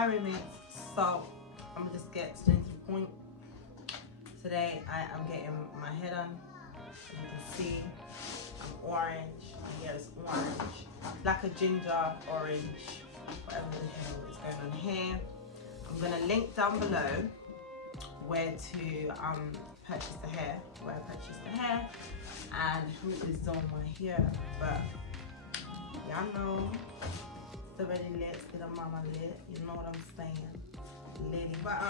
Hi roommates. So I'm gonna just get straight to the point. Today I am getting my hair done. As you can see, I'm orange. My hair is orange, like a ginger orange, whatever the hell is going on here. I'm gonna link down below where to purchase the hair, where I purchased the hair, and who is doing my hair. But y'all know it's already lit, still a mama lit. You know what I'm saying, lady. But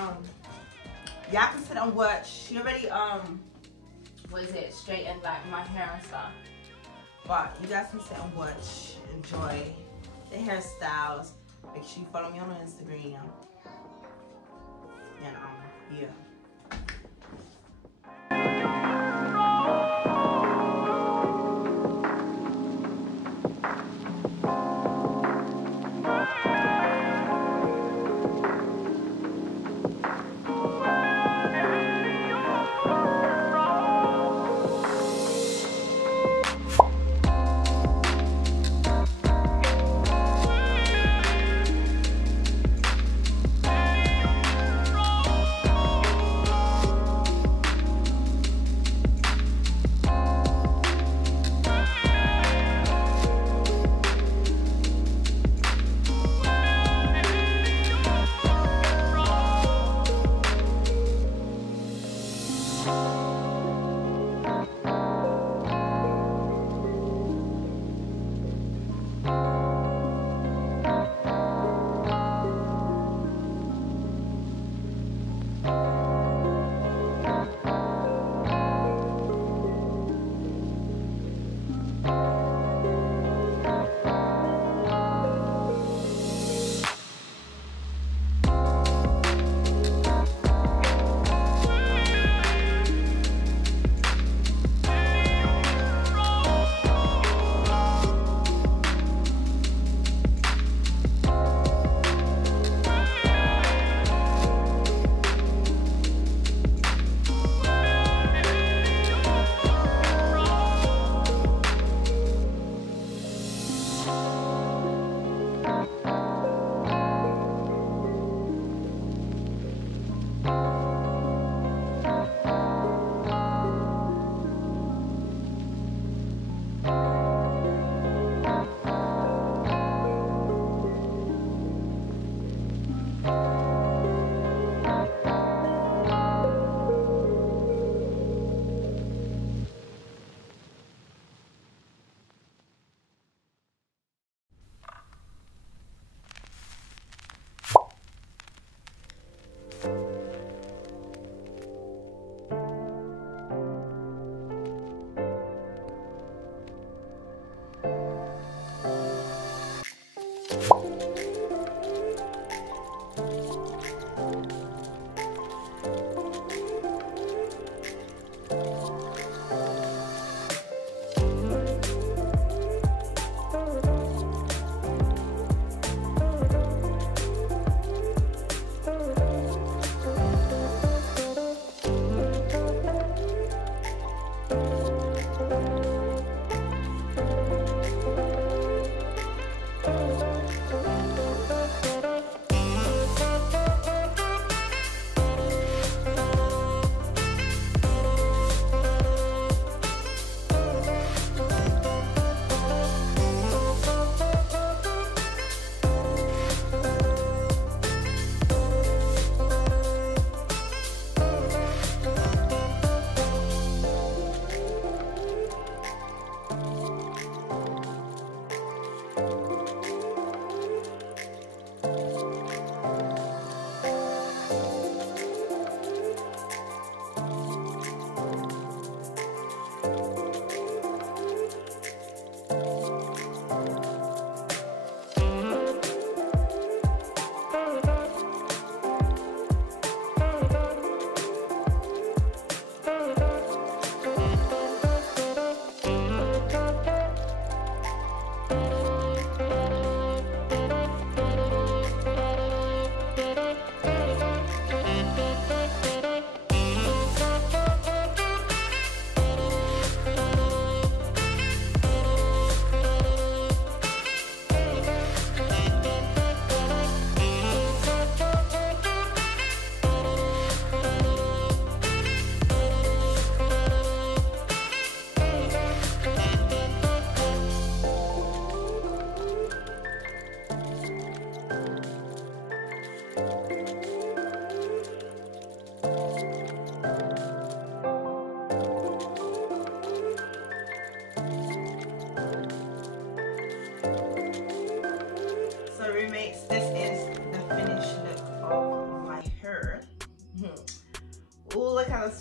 y'all can sit and watch. She already what is it, straightened like my hair and stuff. But you guys can sit and watch, enjoy the hairstyles. Make sure you follow me on Instagram. And yeah.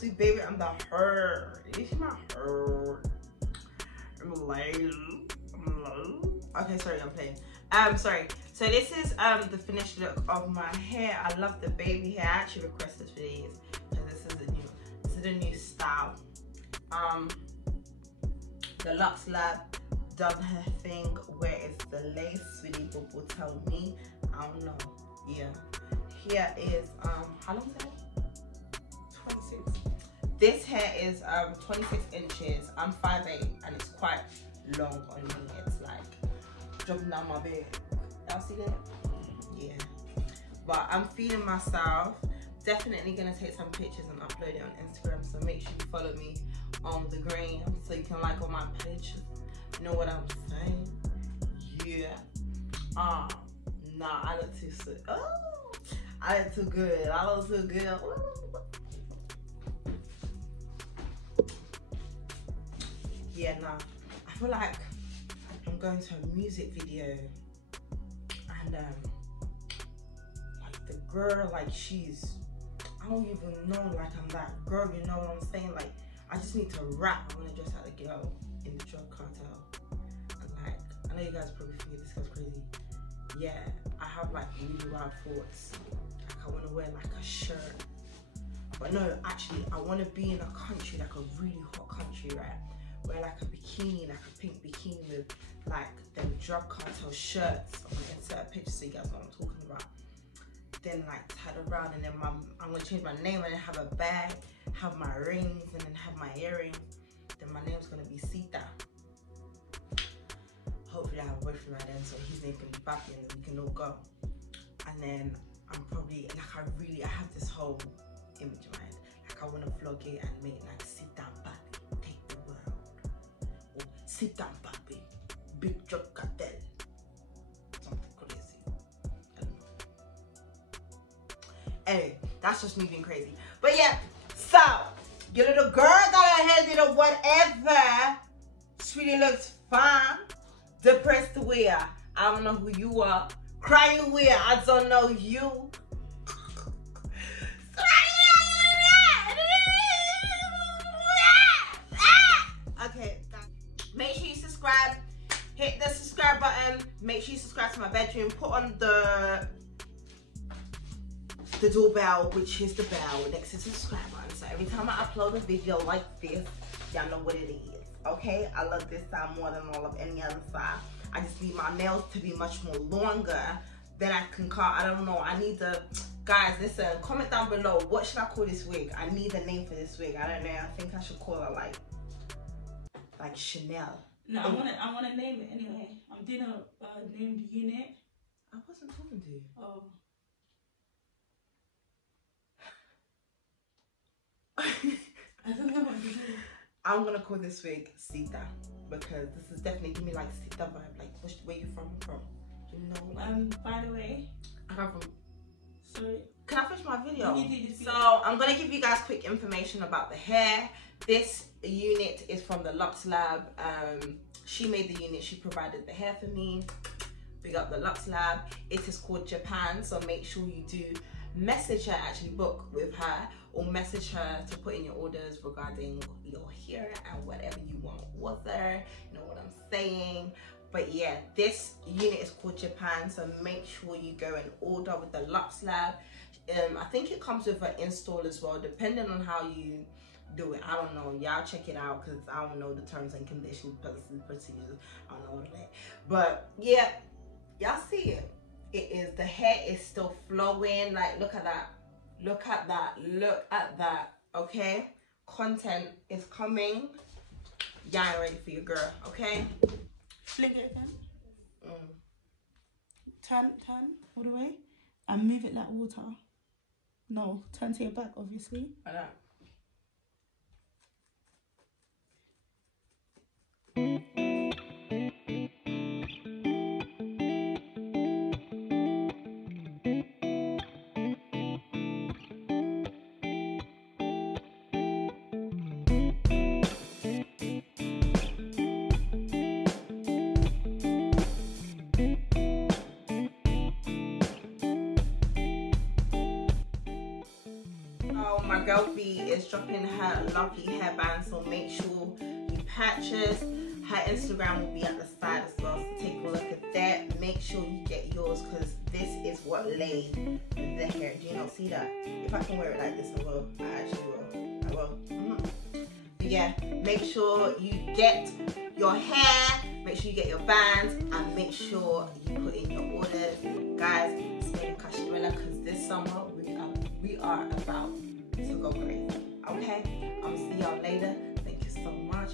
do baby on the hair. You see my hair. Okay, sorry, I'm playing. Sorry. So this is the finished look of my hair. I love the baby hair. I actually requested for these because this is a new style. The Luxe Lab done her thing. Where is the lace? Sweetie Boo tell me. I don't know. Yeah. Here is how long is that? 26. This hair is 26 inches. I'm 5'8" and it's quite long on me. It's like dropping down my bed. Y'all see that? Yeah. But I'm feeling myself. Definitely gonna take some pictures and upload it on Instagram. So make sure you follow me on the gram so you can like all my pictures. You know what I'm saying? Yeah. Nah, I look too sick. Oh, I look too good. I look too good. Yeah, nah. I feel like I'm going to a music video and like the girl, like she's, I don't even know like I'm that girl, you know what I'm saying? Like I just need to rap. I want to dress like a girl in the drug cartel. And like, I know you guys probably think this guy's crazy. Yeah, I have like really wild thoughts. Like I want to wear like a shirt. But no, actually I want to be in a country, like a really hot country, right? Wear like a bikini, like a pink bikini with like them drug cartel shirts. I'm gonna insert a picture so you guys know what I'm talking about. Then like tied around, and then I'm gonna change my name and then have a bag, have my rings, and then have my earrings. Then my name's gonna be Sita. Hopefully I have a boyfriend right then, so his name can be Papi, and then we can all go. And then I'm probably like I have this whole image in my head. Like I wanna vlog it and make like Sita Papi take the world. Sit down, papi. Big drug cartel. Something crazy. I don't know. Anyway, that's just me being crazy. But yeah, so your little girl got her hair did or whatever. Sweetie looks fine. Depressed where? I don't know who you are. Crying where? I don't know you. Okay. Make sure you subscribe, hit the subscribe button, make sure you subscribe to my bedroom, put on the doorbell, which is the bell next to the subscribe button. So every time I upload a video like this, y'all know what it is, okay? I love this side more than all of any other side. I just need my nails to be much more longer than I can cut. I don't know, I need the, guys, listen, comment down below, what should I call this wig? I need a name for this wig. I don't know, I think I should call it like Chanel. No, I wanna name it anyway. I'm doing a named unit. I wasn't talking to you. Oh. I don't know what to do. I'm gonna call this wig Sita because this is definitely giving me like Sita vibe. Like, where you from? You know. Like, by the way, I come from. Sorry. Can I finish my video? So I'm gonna give you guys quick information about the hair. This unit is from the Luxe Lab. She made the unit, she provided the hair for me. Big up the Luxe Lab. It is called Japan, so make sure you do message her, actually book with her, or message her to put in your orders regarding your hair and whatever you want with her. You know what I'm saying? But yeah, this unit is called Japan, so make sure you go and order with the Luxe Lab. I think it comes with an install as well, depending on how you do it. I don't know. Y'all check it out because I don't know the terms and conditions, procedures. I don't know all that. But yeah, y'all see it. It is, the hair is still flowing. Like, look at that. Look at that. Look at that. Okay? Content is coming. Y'all ain't ready for your girl. Okay? Flick it again. Turn all the way and move it like water. No, turn to your back, obviously. Like that. girl B is dropping her lovely hairband, so make sure you purchase. Her Instagram will be at the side as well, so take a look at that. Make sure you get yours, because this is what laid the hair. Do you not see that? If I can wear it like this, I will. I actually will. I will. But yeah, make sure you get your hair, make sure you get your bands, and make sure you put in your orders. Guys, stay 𝓂𝓂𝓂𝓂𝓂, because this summer we are about to go crazy. Okay? I'll see y'all later. Thank you so much.